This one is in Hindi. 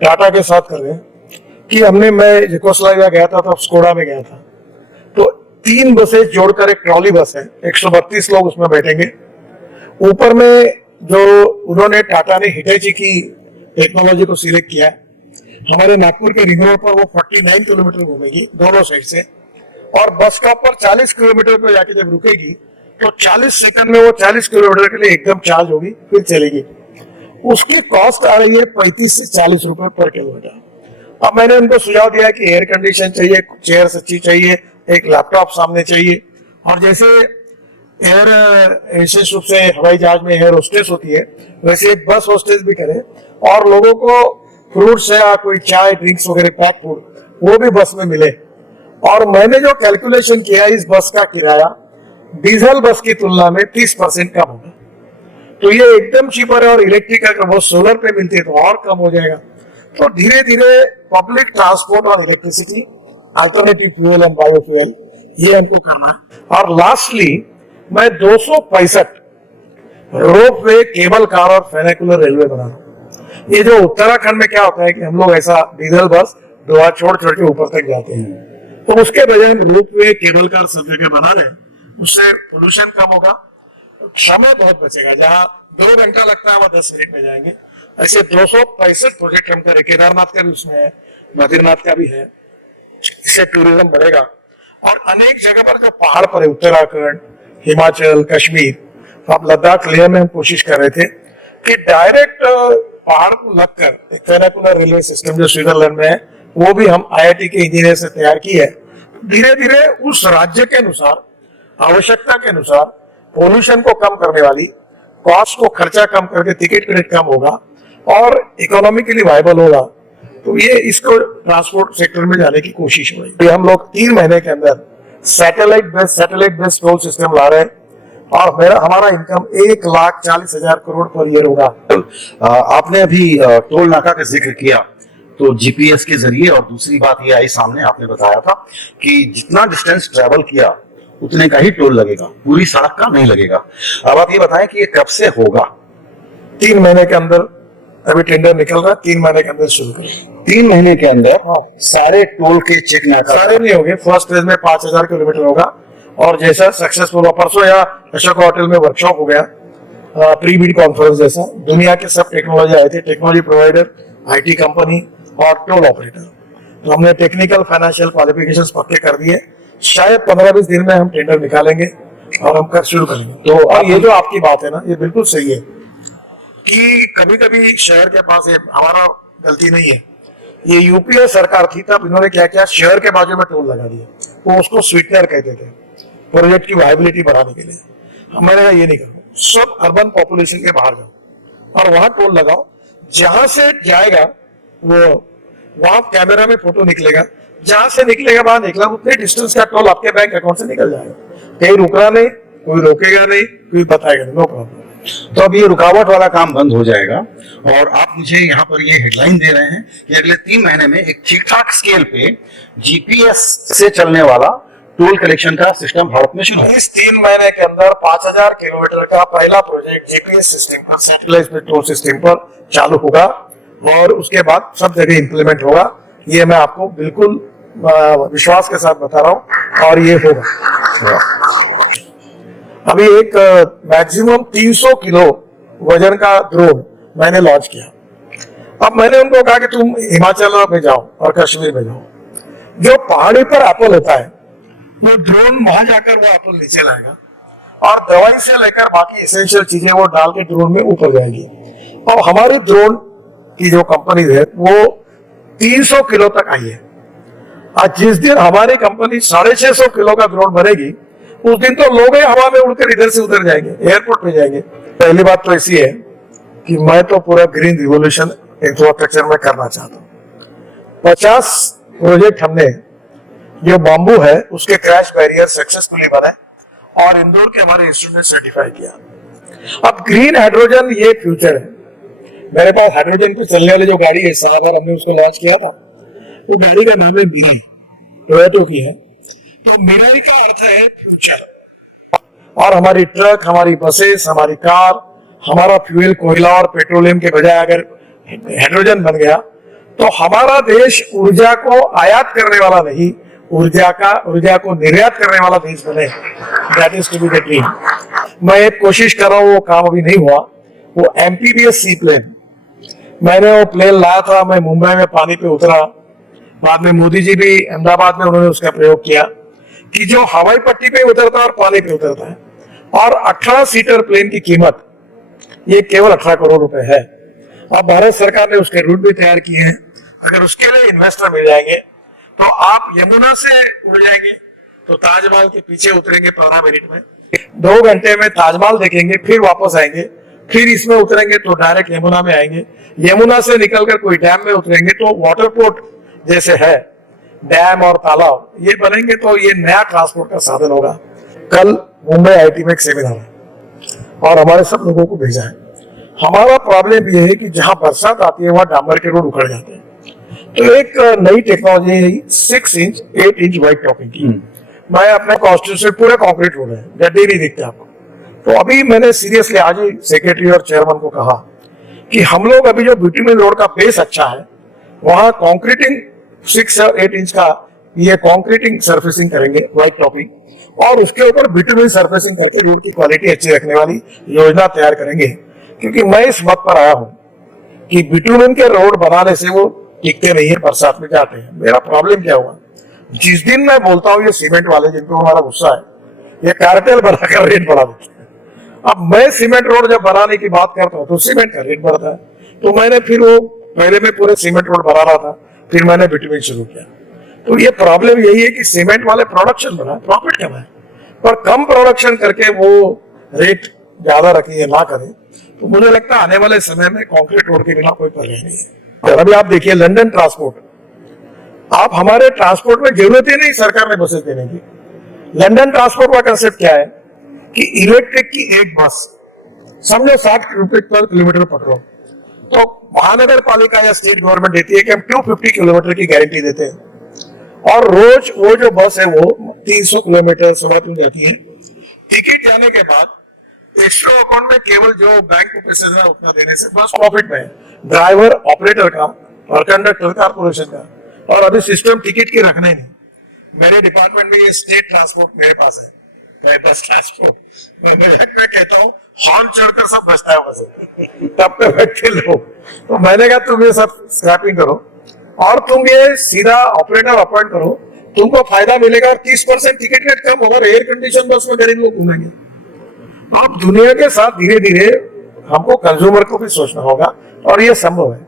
टाटा के साथ कर रहे हैं कि मैं यूगोस्लाविया गया था तो स्कोडा में गया था, तो 3 बसें जोड़कर एक ट्रॉली बस है, 132 लोग उसमें बैठेंगे। ऊपर में जो उन्होंने टाटा ने हिटैची की टेक्नोलॉजी को सिलेक्ट किया, हमारे नागपुर के रिंग रोड पर वो 49 किलोमीटर घूमेगी दोनों साइड से, और बस स्टॉप पर 40 किलोमीटर पर जाके जब रुकेगी तो 40 सेकंड में वो 40 किलोमीटर के लिए एकदम चार्ज होगी, फिर चलेगी। उसकी कॉस्ट आ रही है 35 से 40 रुपए पर किलोमीटर। अब मैंने उनको सुझाव दिया कि एयर कंडीशन चाहिए, चेयर अच्छी चाहिए, एक लैपटॉप सामने चाहिए, और जैसे एयर विशेष रूप से हवाई जहाज में एयर होस्टेस होती है, वैसे एक बस होस्टेस भी करे, और लोगों को फ्रूट्स या कोई चाय ड्रिंक्स वगैरह पैक फूड वो भी बस में मिले। और मैंने जो कैलकुलेशन किया, इस बस का किराया डीजल बस की तुलना में 30% कम होगा। तो ये एकदम चीपर है, और इलेक्ट्रिक अगर वो सोलर पे मिलती है तो और कम हो जाएगा। तो धीरे धीरे पब्लिक ट्रांसपोर्ट और electricity, alternative fuel and biofuel, ये हमको करना है। और लास्टली मैं 265 रोप वे, केबल कार और फेनिकुलर रेलवे बना रहा हूँ। ये जो उत्तराखंड में क्या होता है कि हम लोग ऐसा डीजल बस दोहा छोड़ छोड़ के ऊपर तक जाते हैं, तो उसके बजाय हम रोप वे, केबल कार सब जगह बना रहे हैं। उससे पोल्यूशन कम होगा, समय बहुत बचेगा। जहां 2 घंटा लगता है वहां 10 मिनट में जाएंगे। ऐसे 265 प्रोजेक्ट हम करे, केदारनाथ का भी उसमें है, बद्रीनाथ का भी है। इससे टूरिज्म बढ़ेगा। और अनेक जगह पर जो पहाड़ पर है, उत्तराखंड, हिमाचल, कश्मीर, तो आप लद्दाख लेह में हम कोशिश कर रहे थे कि डायरेक्ट पहाड़ को लगकर एक फेनिकुलर रेलवे सिस्टम जो स्विट्जरलैंड में है, वो भी हम IIT के इंजीनियर से तैयार की है। धीरे धीरे उस राज्य के अनुसार, आवश्यकता के अनुसार, पोल्यूशन को कम करने वाली, कॉस्ट को, खर्चा कम करके टिकट रेट कम होगा और इकोनॉमिकली वायबल होगा। तो ये इसको ट्रांसपोर्ट सेक्टर में जाने की कोशिश हो रही है। हम लोग 3 महीने के अंदर सैटेलाइट बेस्ड टोल सिस्टम ला रहे हैं, और हमारा इनकम 1,40,000 करोड़ पर ईयर होगा। आपने अभी टोल नाका का जिक्र किया, तो जीपीएस के जरिए, और दूसरी बात ये आई सामने, आपने बताया था कि जितना डिस्टेंस ट्रेवल किया उतने का ही टोल लगेगा, पूरी सड़क का नहीं लगेगा। अब आप ये बताएं कि ये कब से होगा? 3 महीने के अंदर अभी टेंडर निकल रहा है, 3 महीने के अंदर शुरू करेंगे। 3 महीने के अंदर सारे टोल के चेक नाका? सारे नहीं होंगे, फर्स्ट फेज में 5,000 किलोमीटर होगा, और जैसा सक्सेसफुल हुआ, परसों या अशोक होटल में वर्कशॉप हो गया, प्री बीड कॉन्फ्रेंस जैसा, दुनिया के सब टेक्नोलॉजी आए थे, टेक्नोलॉजी प्रोवाइडर, IT कंपनी और टोल ऑपरेटर। तो हमने टेक्निकल फाइनेंशियल क्वालिफिकेशंस पक्के कर दिए। शायद 15-20 दिन में हम टेंडर निकालेंगे और हम कर शुरू करेंगे। तो और ये जो आपकी बात है ना, ये बिल्कुल सही है कि कभी कभी शहर के पास, ये हमारा गलती नहीं है, ये यूपीए सरकार थी तब इन्होंने क्या किया, शहर के बाजू में टोल लगा दिया, वो उसको स्वीटनर कहते थे प्रोजेक्ट की वायबिलिटी बढ़ाने के लिए। मैंने कहा ये नहीं करो, सब अर्बन पॉपुलेशन के बाहर जाओ और वहां टोल लगाओ, जहां से जाएगा वो वहां कैमरा में फोटो निकलेगा, जहां से निकलेगा वहां निकला, उतने डिस्टेंस का टोल आपके बैंक अकाउंट से निकल जाएगा। कहीं रुकना नहीं, कोई रोकेगा नहीं, कोई बताएगा नहीं, नो प्रॉब्लम। तो अब ये रुकावट वाला काम बंद हो जाएगा, और आप मुझे यहाँ पर ये हेडलाइन दे रहे हैं कि अगले 3 महीने में एक ठीक ठाक स्केल पे जीपीएस से चलने वाला टोल कलेक्शन का सिस्टम भारत में शुरू है। इस 3 महीने के अंदर 5,000 किलोमीटर का पहला प्रोजेक्ट जीपीएस सिस्टम पर, सैटेलाइट टोल सिस्टम पर चालू होगा, और उसके बाद सब जगह इंप्लीमेंट होगा। ये मैं आपको बिल्कुल विश्वास के साथ बता रहा हूँ, और ये होगा। अभी एक मैक्सिमम 300 किलो वजन का ड्रोन मैंने लॉन्च किया। अब मैंने उनको कहा कि तुम हिमाचल में जाओ और कश्मीर में जाओ, जो पहाड़ी पर एप्पल होता है वो ड्रोन वहां जाकर वो एप्पल नीचे लाएगा, और दवाई से लेकर बाकी एसेंशियल चीजें वो डाल के ड्रोन में ऊपर जाएगी। और हमारी ड्रोन की जो कंपनी है वो 300 किलो तक आई है। आज जिस दिन हमारी कंपनी 650 किलो का ड्रोन बनेगी, उस दिन तो लोग हवा में उड़कर इधर से उधर जाएंगे, एयरपोर्ट पे जाएंगे। पहली बात तो ऐसी है कि मैं तो पूरा ग्रीन रिवोल्यूशन इंफ्रास्ट्रक्चर में करना चाहता हूँ। 50 प्रोजेक्ट हमने, जो बाम्बू है उसके क्रैश बैरियर सक्सेसफुली बने, और इंदौर के हमारे इंस्टीट्यूट ने सर्टिफाई किया। अब ग्रीन हाइड्रोजन ये फ्यूचर है। मेरे पास हाइड्रोजन पे चलने वाली जो गाड़ी है, साल भर हमने उसको लॉन्च किया था, वो गाड़ी का नाम है मिराई, टोयोटा की है। तो मिराई का अर्थ है फ्यूचर, और हमारी ट्रक, हमारी बसेस, हमारी कार, हमारा फ्यूल कोयला और पेट्रोलियम के बजाय अगर हाइड्रोजन बन गया तो हमारा देश ऊर्जा को आयात करने वाला नहीं, ऊर्जा को निर्यात करने वाला देश बने। That is to be the dream. मैं एक कोशिश कर रहा हूँ, वो काम अभी नहीं हुआ। वो एमपीबीएस सी प्लेन, मैंने वो प्लेन लाया था, मैं मुंबई में पानी पे उतरा, बाद में मोदी जी भी अहमदाबाद में उन्होंने उसका प्रयोग किया कि जो हवाई पट्टी पे उतरता है और पानी पे उतरता है, और 18 सीटर प्लेन की कीमत ये केवल 18 करोड़ रुपए है। अब भारत सरकार ने उसके रूट भी तैयार किए हैं। अगर उसके लिए इन्वेस्टर मिल जाएंगे तो आप यमुना से उड़ जाएंगे, तो ताजमहल के पीछे उतरेंगे 15 मिनट में, 2 घंटे में ताजमहल देखेंगे, फिर वापस आएंगे, फिर इसमें उतरेंगे तो डायरेक्ट यमुना में आएंगे, यमुना से निकलकर कोई डैम में उतरेंगे तो वाटर पोर्ट जैसे है डैम और तालाब ये बनेंगे, तो ये नया ट्रांसपोर्ट का साधन होगा। कल मुंबई आईटी में एक सेमिनार है और हमारे सब लोगों को भेजा है। हमारा प्रॉब्लम ये है कि जहां बरसात आती है वहां डामर के रोड उखड़ जाते हैं। तो एक नई टेक्नोलॉजी है 6 इंच 8 इंच व्हाइट टॉपिंग की। मैं अपने कॉन्स्टिट्यूशन पूरे कंक्रीट रोड है, गड्ढे नहीं दिखते आपको। तो अभी मैंने सीरियसली आज ही सेक्रेटरी और चेयरमैन को कहा कि हम लोग अभी जो बिटुमेन रोड का बेस अच्छा है वहां कॉन्क्रीटिंग 6 और 8 इंच का ये कॉन्क्रीटिंग सर्फेसिंग करेंगे व्हाइट टॉपिंग, और उसके ऊपर बिटुमेन सर्फेसिंग करके रोड की क्वालिटी अच्छी रखने वाली योजना तैयार करेंगे। क्योंकि मैं इस मत पर आया हूं कि बिटुमेन के रोड बनाने से वो टिकते नहीं है, बरसात में जाते हैं। मेरा प्रॉब्लम क्या हुआ, जिस दिन मैं बोलता हूँ ये सीमेंट वाले जिनको हमारा गुस्सा है, ये कार्टेल बनाकर रेट बढ़ा देते हैं। अब मैं सीमेंट रोड जब बनाने की बात करता हूँ तो सीमेंट का रेट बढ़ता है। तो मैंने फिर वो पहले मैं पूरे सीमेंट रोड बना रहा था, फिर मैंने बिटुमेन शुरू किया। तो ये प्रॉब्लम यही है कि सीमेंट वाले प्रोडक्शन बनाए, प्रॉफिट कमाए, पर कम प्रोडक्शन करके वो रेट ज्यादा रखें ना करें। तो मुझे लगता है आने वाले समय में कंक्रीट रोड के बिना कोई पर्याय नहीं है। अभी आप देखिए लंदन ट्रांसपोर्ट, आप हमारे ट्रांसपोर्ट में जरूरत ही नहीं सरकार ने बसें देने की। लंदन ट्रांसपोर्ट का कंसेप्ट क्या है कि इलेक्ट्रिक की एक बस समझो 60 रुपए पर किलोमीटर पकड़ो, तो महानगर पालिका या स्टेट गवर्नमेंट देती है कि हम 250 किलोमीटर की गारंटी देते हैं, और रोज वो जो बस है वो 300 किलोमीटर सुबह जाती है। टिकट जाने के बाद एक्स्ट्रा अकाउंट में केवल जो बैंक को पैसे देना उतना देने से बस प्रॉफिट में, ड्राइवर ऑपरेटर का और कंडक्टर कारपोरेशन का। और अभी सिस्टम टिकट के रखने नहीं। मेरे डिपार्टमेंट में ये स्टेट ट्रांसपोर्ट मेरे पास है, बस ट्रांसपोर्ट। मैं कहता हूँ हॉर्न चढ़कर सब बचता है वहां, तब पे बैठे लोग। तो मैंने कहा तुम ये सब स्क्रैपिंग करो और तुम ये सीधा ऑपरेटर अपॉइंट करो, तुमको फायदा मिलेगा। 30% टिकट रेट कम होगा, एयर कंडीशन बस में गरीब लोग घूमेंगे। तो अब दुनिया के साथ धीरे धीरे हमको कंज्यूमर को भी सोचना होगा, और ये संभव है।